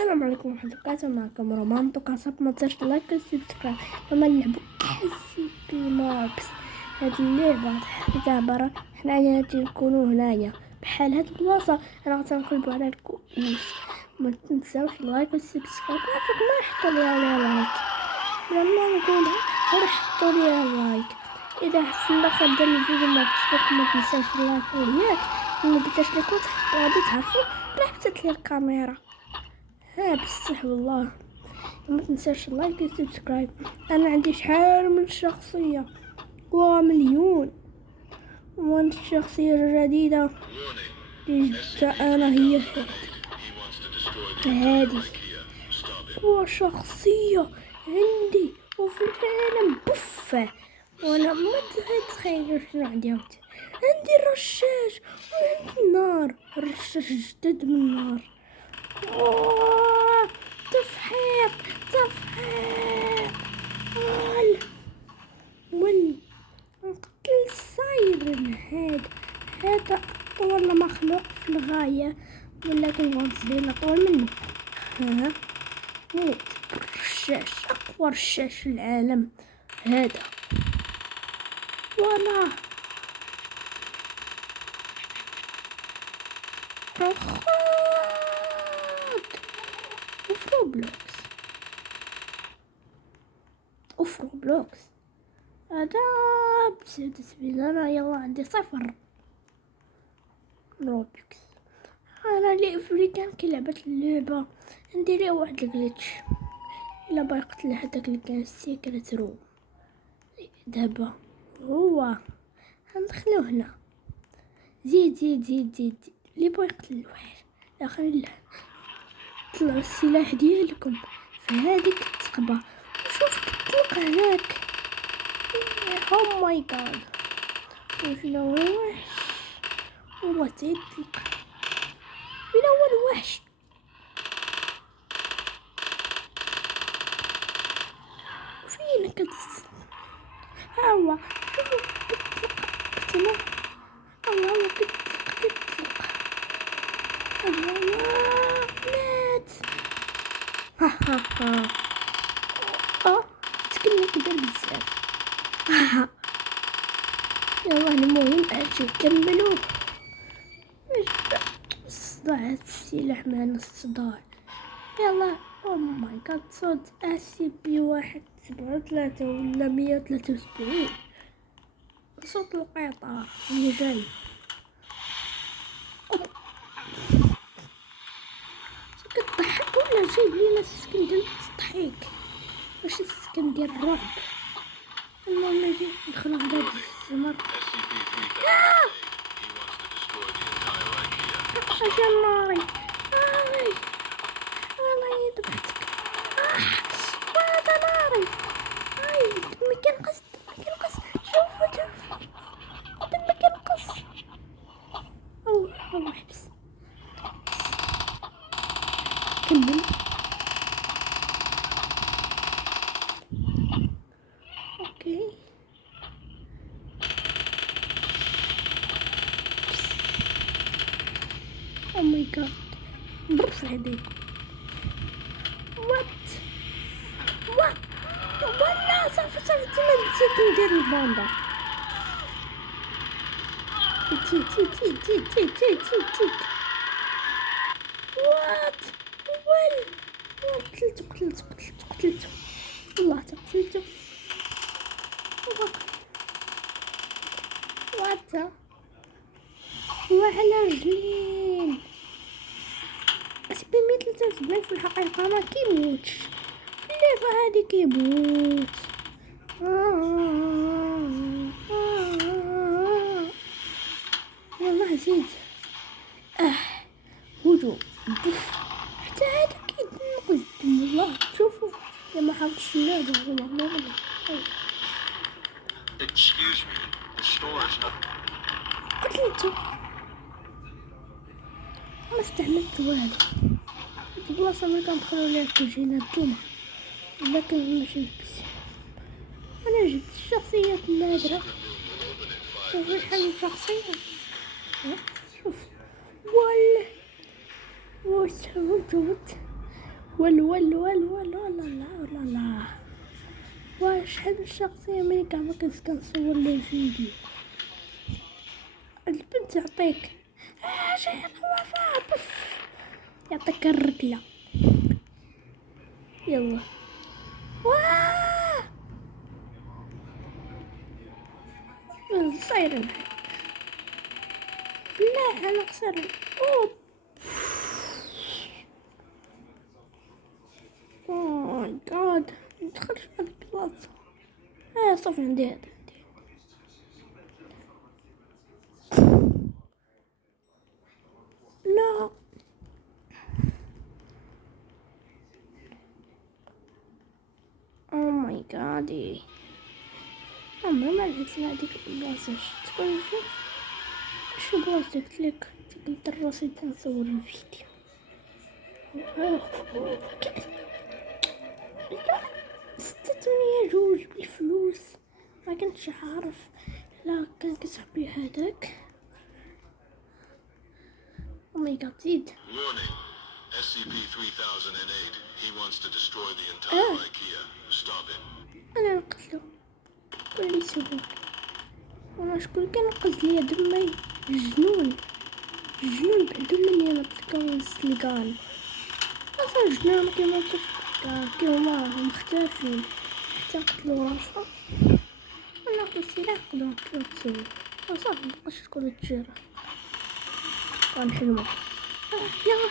السلام عليكم ورحمة الله وبركاته. معكم رومان. كنصب ما تنساش لايك وسبسكرايب. لما نلعبو اس بي ماكس. هاد اللعبة عبارة حنايا غادي نكونو هنايا بحال هاد البلاصة. انا غنقلبو على الكؤوس. ما تنساوش لايك وسبسكرايب. عافاك ما يحطوا ليا لايك لما نقولها غير حطوا ليا لايك. اذا في الاخر ديال الفيديو ما عجبكم ما تنساوش اللايك وياك ما بداش لكم غادي تعرفوا بلا حطيت لي الكاميرا. بصح والله ما تنساش اللايك والسبسكرايب. انا عندي شحال من شخصيه ومليون، وانا الشخصيه الجديده اللي جبتها انا هي هادي اقوى شخصيه عندي وفي العالم بفه. وانا ما تتخيلوا شنو عندي الرشاش وعندي النار. الرشاش جدد من النار. تفحيط ول نقتل السايرن. هذا أطول مخلوق في الغاية، ولكن غونزليلا أطول منه. موت الرشاش، أقوى رشاش في العالم هذا. فوالا وفي روبلوكس هذا بسبب انا يلا عندي 0 روبلوكس. انا اللي كان كي لعبت اللعبه ندير ليه واحد الجليتش الا باغي يقتل هذاك اللي كان السيكريت روم. دابا هو غندخلو هنا. زيد اللي بغى يقتل الوحش الاخرين طلعوا السلاح ديالكم في هذيك الثقبه. شوف كتطلق هناك. او ماي جاد وشنو هو الوحش؟ هو تيطلق فين هو الوحش؟ فين ها هو شوفو كتطلق هو كتطلق هو مات. تكلم كدير بزاف. يلا المهم اجي نكملو. الصداع هاد السلاح معنا الصداع. يلا او ماي جاد صوت اس بي 173 ولا 173 صوت القطار اللي جاي. كتضحك ولا جايب لينا السكن ديال التضحيك ماشي السكن ديال الرعب. المهم نجي ندخل عند هاد الزمر. اجا ناري والله ذبحتك. هذا ناري. ما كينقص شوفوا ما كينقص. او حبس كمل. اوكي او ماي جاد برف عليكم. وات ولا صافي نسيت ندير الباندا. تيت وات قتلته والله قتلته. وات هو على رجلين بس ب 173 في الحقيقة ما كيموتش في اللعبة هادي كيموت. والله زيد هجوم بف حتى هذا كيتنقز الدم. والله شوفوا لما حاولتش اللعبة والله قتلته ما استعملت والو. البلاصة اللي كندخلو ليها كيجينا الدومة لكن ماشي بس. انا جبت الشخصيات النادرة. شوف الحل شخصية. شوف وال لا واش شحال من شخصية ملي كاع ما كنصور ليه الفيديو. البنت يعطيك شي خوافة بف يعطيك الركلة. يلا واه صايرين بالله انا خسرت. اوه ماي جاد ندخلش هاد البلاصة. صافي عندي هذا لا اوه ماي جاد عمري ما لحقت لهاديك البلاصة. تكون شو بلاصة قلتلك قلت راسي تنصور الفيديو. 602 بالفلوس ما كنتش عارف. لا كان كتحبي هذاك. او ماي جاد زيد. Warning. SCP-3008. He wants to destroy the entire IKEA. Stop him. انا نقتلو كل سهول. وانا شكون كان نقز ليا دمي الجنون بعدو مني انا تلقاو سلقان اصلا الجنون كيما كيما مختلفين حتى قتلو راسها. ناخدو السلاح نقدرو نقتلو صافي مبقاش تكون تجيرة غنحلمو. يلا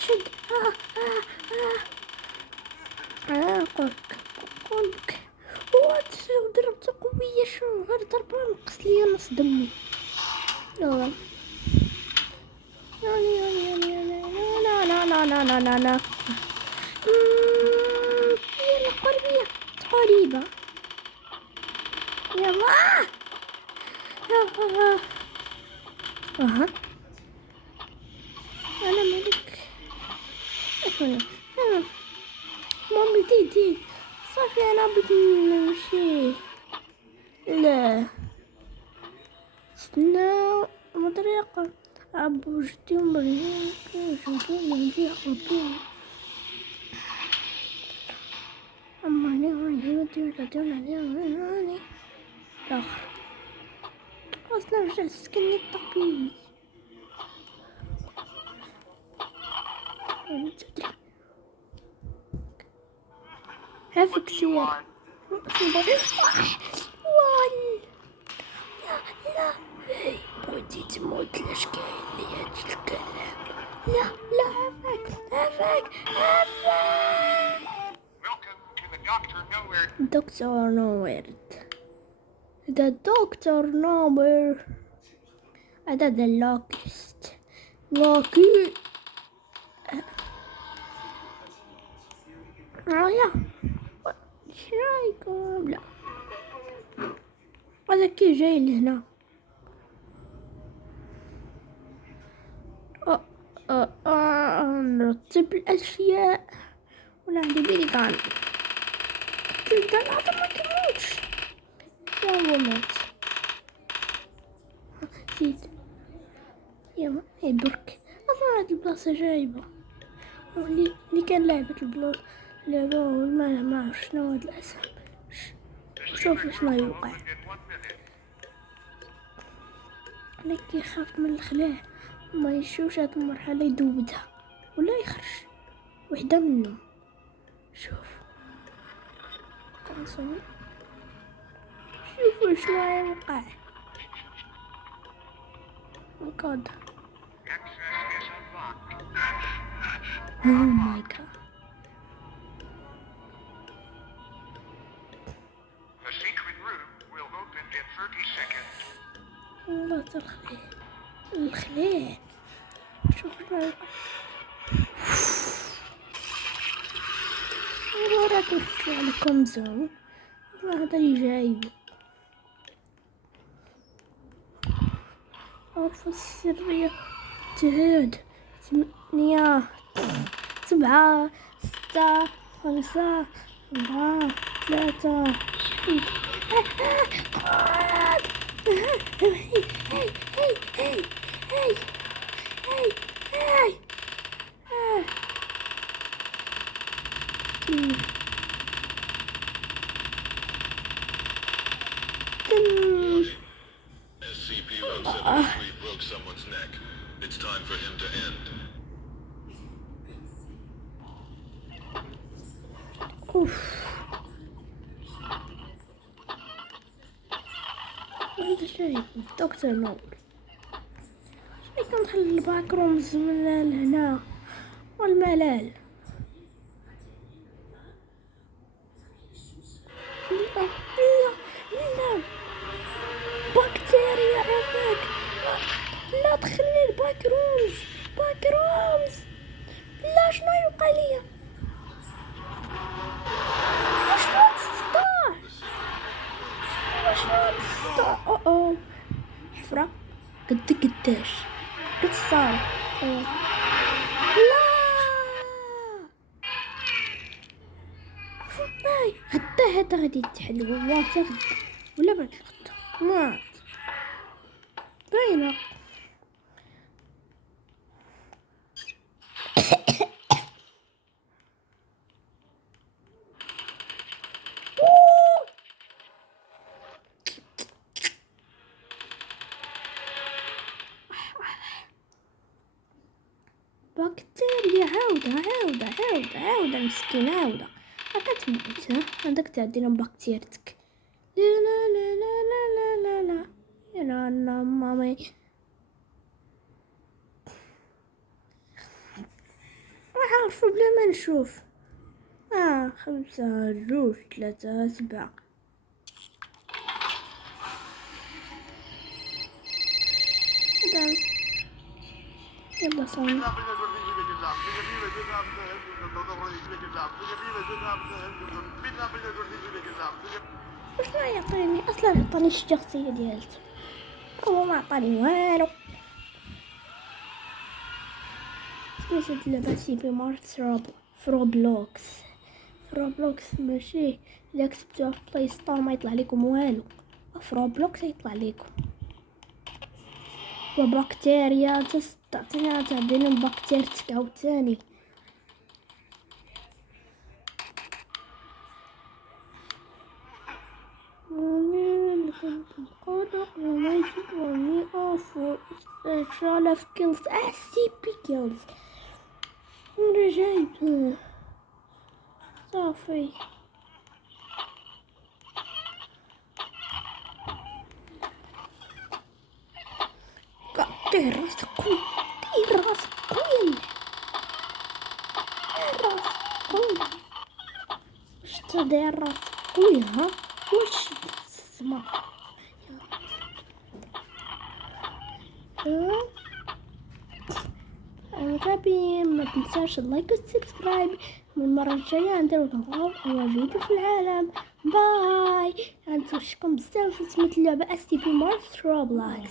شد. قولك ضربته قوية شنو غير ضربة نقص ليا نص دمي. يلا لا يلا قريبة يلا انا ملك. اشوف مامي دي صافي انا بدي نمشي. لا استنى مطريقة ابو جدي ومريم كيشوفوني عندي خطين. اما عليهم الاخر اصلا رجع سكني الطبيعي. هافك سير لا بغيتي تموت لاش كاين لي هاد الكلام. لا هافك دكتور نوير. The doctor nowhere. هذا the locust لوكي. يا شرايكم. لا هذا كي جاي لهنا. نرتب الاشياء ولا عندي بيليغان. هذا ما كيموتش هو مات. زيد يلا هي برك اصلا هاد البلاصة جايبة اللي كان لعبة البلاصة لعبة ما عرف شنو هاد الاسم. شوف شنو يوقع. انا كيخاف من الخلاع وما يشوفش هاد المرحلة يدودها ولا يخرج وحدة منهم. شوف كنصور شوفوا شنو يوقع. God. Oh my God. The secret room will open in 30 seconds. والله الخليع شوف ما يوقع. وراك نحصل عليكم زون هذا اللي جايبه. غرفة السرية 8 7 6 5 4 3 SCP-173 broke someone's neck. It's time for him to end. اوف انت شايف دكتور نور شايف كندخل الباك رومز من لهنا والملال لا لا لا بكتيريا عافاك لا دخلني الباك رومز باك رومز لا شنو يوقع ليا شنو الصداع شنو الصداع او حفرة قداش قد صار لا هاي هدا غادي يتحل والله حتى غدا ولا بعد الغدا مات باينة بكتيريا عاودة مسكين عاودة كتموت عندك تعدينا بكتيرتك لا لا لا لا لا لا لا يا لا مامي عارفة بلا ما نشوف 5 2 3 7 يلا صوني واش ما يعطيني اصلا عطاني الشخصية ديالته هو ما عطاني والو سميتو اللعبة SCP Mars فروبلوكس ماشي الا كتبتوها في بلاي ستور ما يطلع لكم والو فروبلوكس يطلع لكم وبكتيريا تعطينا بكتيرتك عاوتاني كيلز SCP كيلز انا جايب صافي دير راسك قوي واش تدير راسك قوي ها واش اسمع المتابعين ما تنساش اللايك والسبسكرايب من المرة الجاية نديرو أول فيديو في العالم باي. متنساوشكم بزاف سميت اللعبة SCP Mars Roblox.